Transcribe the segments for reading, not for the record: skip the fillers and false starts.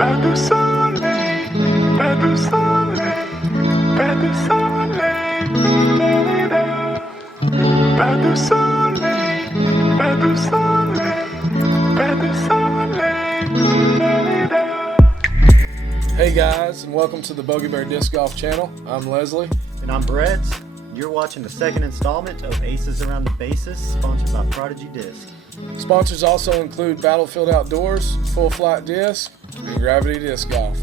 Pas de soleil, pas de soleil, pas de soleil, pas de soleil, pas de soleil, pas de soleil. Hey guys, and welcome to the Bogie Bear Disc Golf channel. I'm Leslie. And I'm Brett. You're watching the second installment of Aces Around the Bases, sponsored by Prodigy Disc. Sponsors also include Battlefield Outdoors, Full Flight Disc, and Gravity Disc Golf.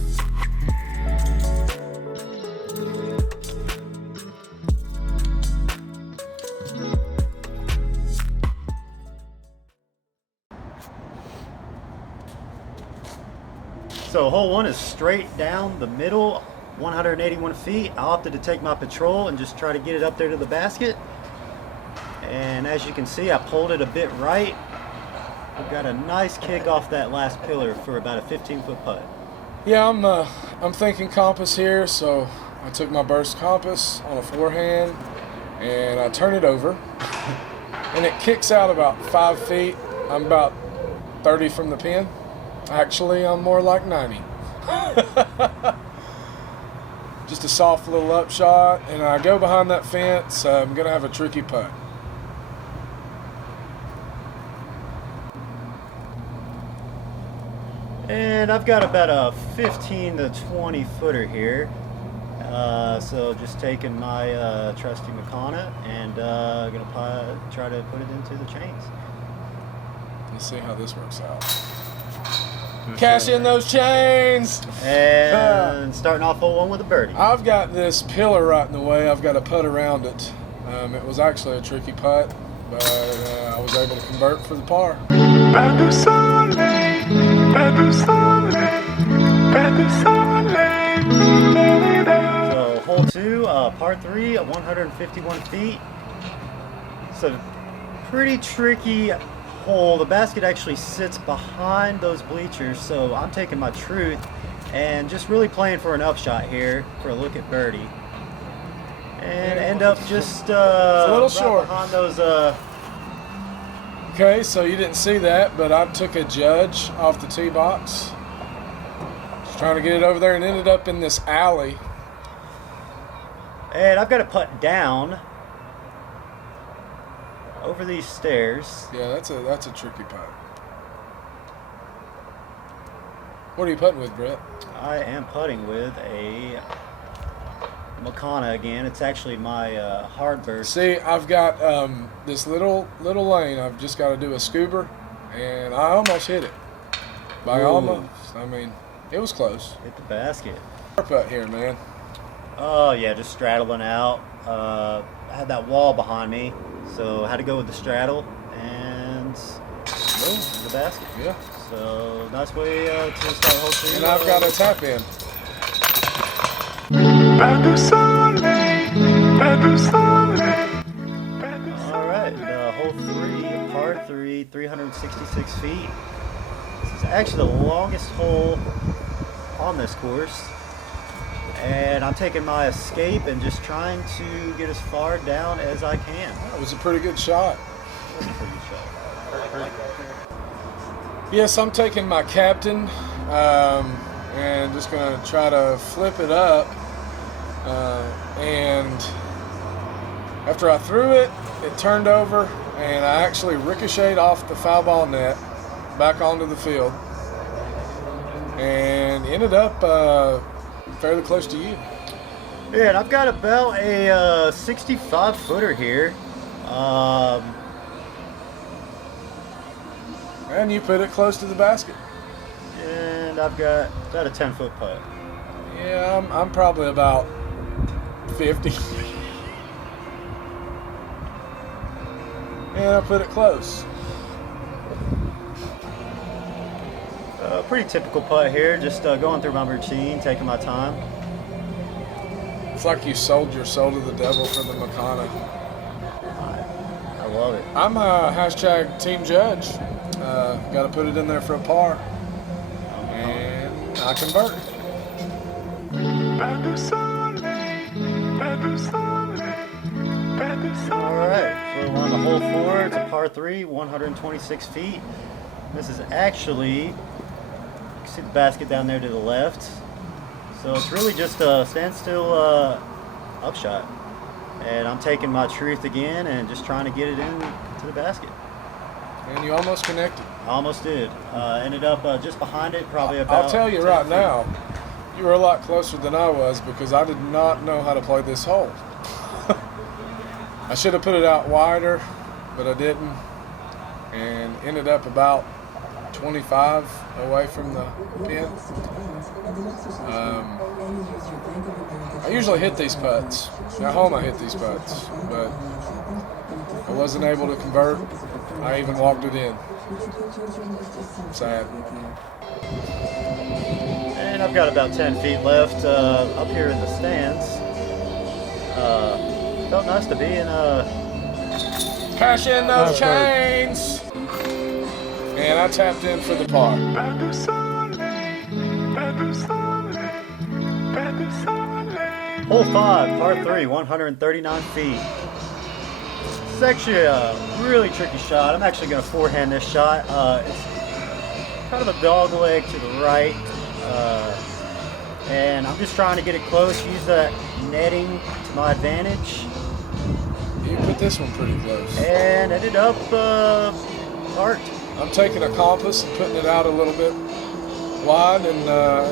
So hole one is straight down the middle, 181 feet. I opted to take my patrol and just try to get it up there to the basket. And as you can see, I pulled it a bit right. I've got a nice kick off that last pillar for about a 15-foot putt. Yeah, I'm thinking compass here, so I took my burst compass on a forehand and I turn it over, and it kicks out about 5 feet. I'm about 30 from the pin. Actually, I'm more like 90. Just a soft little upshot, and I go behind that fence. I'm gonna have a tricky putt. And I've got about a 15 to 20 footer here. So just taking my trusty Makana and gonna try to put it into the chains. Let's see how this works out. Cash in those chains! And starting off hole one with a birdie. I've got this pillar right in the way. I've got to putt around it. It was actually a tricky putt, but I was able to convert for the par. Pas de soleil, pas de soleil, pas de soleil. So hole two, par three at 151 feet. So pretty tricky hole. The basket actually sits behind those bleachers, so I'm taking my truth and just really playing for an upshot here for a look at birdie. And end up just a little right short behind those. Okay, so you didn't see that, but I took a judge off the tee box. Just trying to get it over there and ended up in this alley. And I've got to putt down over these stairs. Yeah, that's a tricky putt. What are you putting with, Brett? I am putting with a Makana again. It's actually my hard burst. See, I've got this little lane. I've just got to do a scooper, and I almost hit it. By Ooh. almost. I mean, it was close. Hit the basket. Putt here, man. Oh yeah, just straddling out. I had that wall behind me, so I had to go with the straddle and the basket. Yeah. So nice way to start hole three. And I've got a tap in. Pas de soleil, pas de soleil, pas de soleil. All right, hole three, par three, 366 feet. This is actually the longest hole on this course. And I'm taking my escape and just trying to get as far down as I can. That was a pretty good shot. That was a pretty good shot. Yes, I'm taking my captain and just going to try to flip it up. And after I threw it, it turned over, and I actually ricocheted off the foul ball net back onto the field and ended up fairly close to you. Yeah, and I've got about a 65 footer here. And you put it close to the basket. And I've got about a 10-foot putt. Yeah, I'm probably about 50. And I put it close. Pretty typical putt here, just going through my routine, taking my time. It's like you sold your soul to the devil for the Makana. I love it. I'm a hashtag team judge. Got to put it in there for a par. And I convert. Pas de soleil, pas de soleil, pas de soleil. All right, so we're on the hole four. It's a par three, 126 feet. This is actually see the basket down there to the left. So it's really just a standstill upshot. And I'm taking my truth again and just trying to get it in to the basket. And you almost connected. I almost did. Ended up just behind it, probably about. I'll tell you 10 right feet. now, you were a lot closer than I was because I did not know how to play this hole. I should have put it out wider, but I didn't. And ended up about 25 away from the pin. I usually hit these putts. At home I hit these putts, but I wasn't able to convert. I even walked it in. Sad. And I've got about 10 feet left up here in the stands. Felt nice to be in Cash in those chains! And I tapped in for the par. Pas de soleil, pas de soleil, pas de soleil. hole 5, par 3, 139 feet. It's actually a really tricky shot. I'm actually going to forehand this shot. It's kind of a dog leg to the right. And I'm just trying to get it close, use that netting to my advantage. You put this one pretty close. And ended up parked. I'm taking a compass and putting it out a little bit wide, and I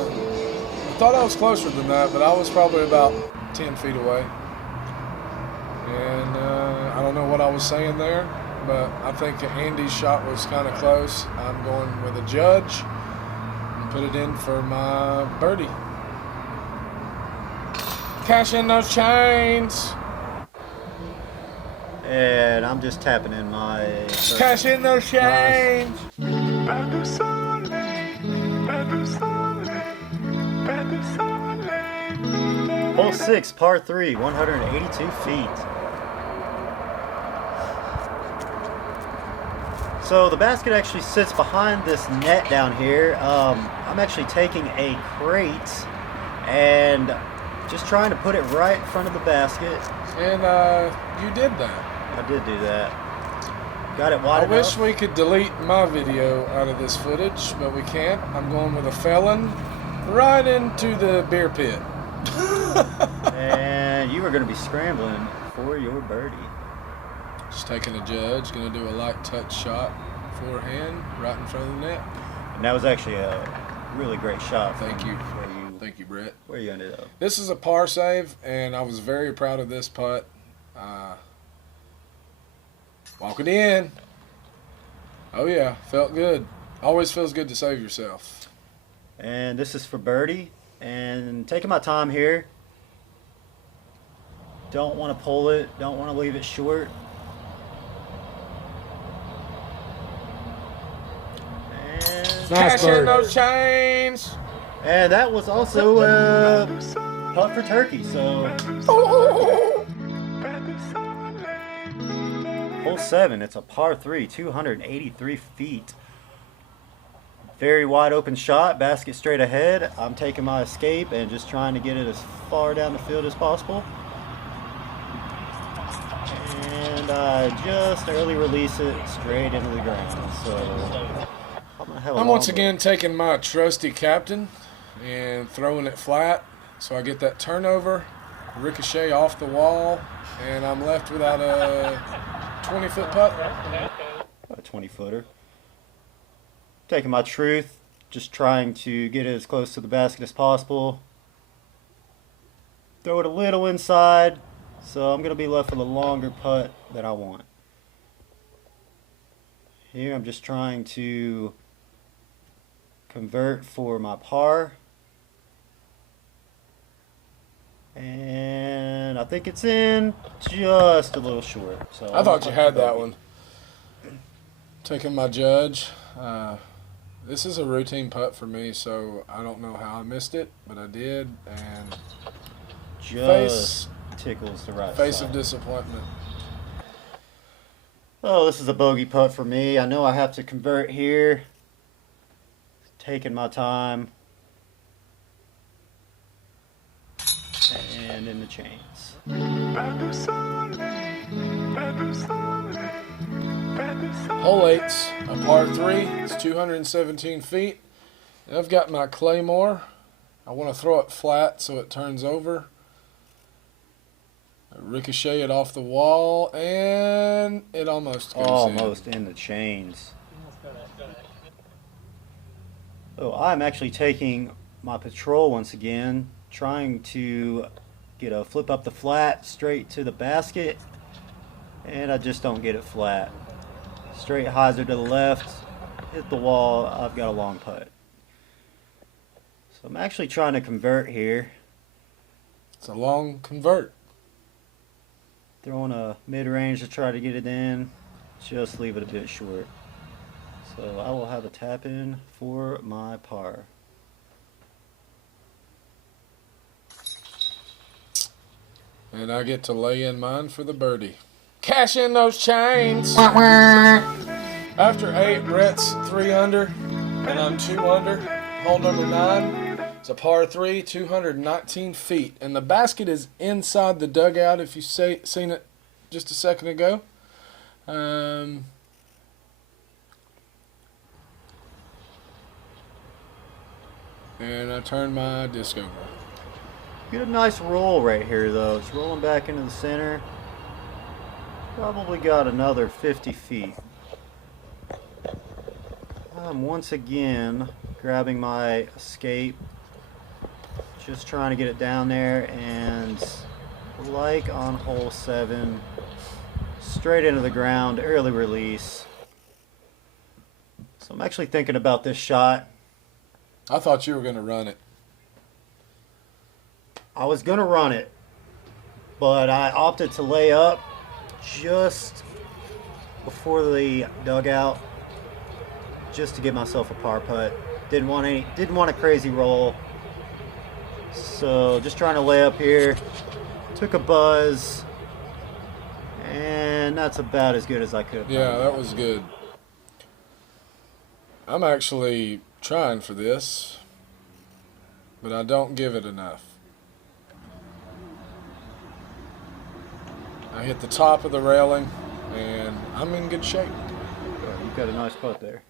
thought I was closer than that, but I was probably about 10 feet away. And I don't know what I was saying there, but I think Andy's shot was kind of close. I'm going with a judge and put it in for my birdie. Cash in those chains. And I'm just tapping in my... Cash in those chains. Pas de soleil, pas de soleil, pas de soleil. Hole 6, par 3, 182 feet. So the basket actually sits behind this net down here. I'm actually taking a crate and just trying to put it right in front of the basket. And you did that. I did do that. Got it wide I enough. wish we could delete my video out of this footage, but we can't. I'm going with a felon right into the beer pit. And you are going to be scrambling for your birdie. Just taking a judge, going to do a light touch shot, forehand, right in front of the net. And that was actually a really great shot. Thank you. Where you, Thank you, Brett. where you ended up. This is a par save, and I was very proud of this putt. Walk it in. Oh, yeah. Felt good. Always feels good to save yourself. And this is for birdie. And taking my time here. Don't want to pull it. Don't want to leave it short. And, Cash in those chains. and that was also a putt for turkey. So Pas de soleil. hole 7, it's a par 3, 283 feet. Very wide open shot, basket straight ahead. I'm taking my escape and just trying to get it as far down the field as possible. And I just early release it straight into the ground. So I'm gonna have a I'm long once again taking my trusty captain and throwing it flat so I get that turnover, ricochet off the wall, and I'm left without a 20-foot putt. a 20-footer. Taking my truth, just trying to get it as close to the basket as possible. Throw it a little inside, so I'm going to be left with a longer putt that I want. Here I'm just trying to convert for my par. And I think it's in just a little short. So I thought you had that one. Taking my judge. This is a routine putt for me, so I don't know how I missed it, but I did, and just tickles the right face side. of disappointment. Oh, this is a bogey putt for me. I know I have to convert here. Taking my time. And in the chains. Pas de soleil, pas de soleil, pas de soleil. Hole 8's a par 3. It's 217 feet. I've got my claymore. I want to throw it flat so it turns over. I ricochet it off the wall, and it almost goes Almost in the chains. Oh, I'm actually taking my patrol once again, trying to get a flip up the flat straight to the basket, and I just don't get it flat. Straight hyzer to the left, hit the wall, I've got a long putt. So I'm actually trying to convert here. It's a long convert. Throwing a mid-range to try to get it in, just leave it a bit short. So I will have a tap in for my par. And I get to lay in mine for the birdie. Cash in those chains. After 8, Brett's 3 under, and I'm 2 under. Hole number 9. It's a par 3, 219 feet. And the basket is inside the dugout, if you've seen it just a second ago. And I turn my disc over. Get a nice roll right here though. It's rolling back into the center. Probably got another 50 feet. I'm once again grabbing my escape. Just trying to get it down there, and like on hole 7, straight into the ground, early release. So I'm actually thinking about this shot. I thought you were going to run it. I was going to run it, but I opted to lay up just before the dugout, just to give myself a par putt. Didn't want a crazy roll. So just trying to lay up here. Took a buzz, and that's about as good as I could have done. Yeah, that was good. I'm actually trying for this, but I don't give it enough. I hit the top of the railing, and I'm in good shape. Oh, you've got a nice putt there.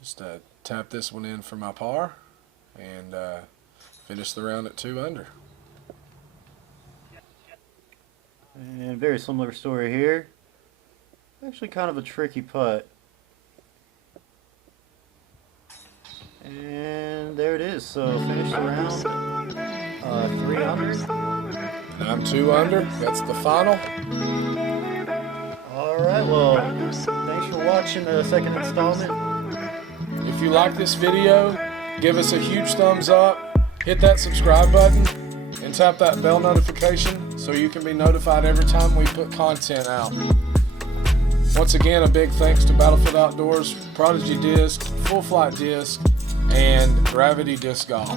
Just tap this one in for my par, and finish the round at 2 under. And very similar story here. Actually kind of a tricky putt. And there it is. So finish the round 3 under. And I'm 2 under. That's the final. Alright, well, thanks for watching the second installment. If you like this video, give us a huge thumbs up, hit that subscribe button, and tap that bell notification so you can be notified every time we put content out. Once again, a big thanks to Battlefield Outdoors, Prodigy Disc, Full Flight Disc, and Gravity Disc Golf.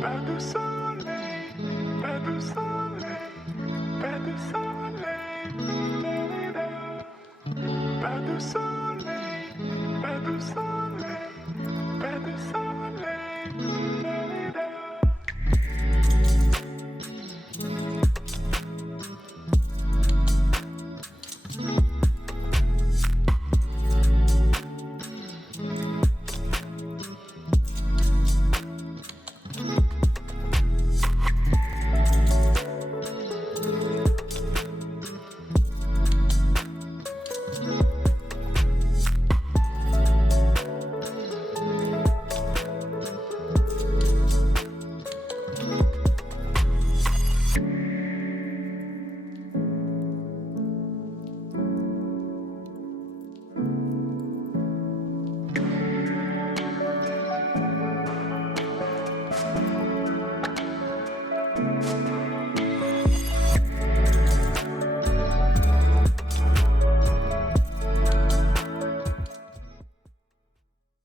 Pas de soleil, pas de soleil, pas de soleil, pas de soleil.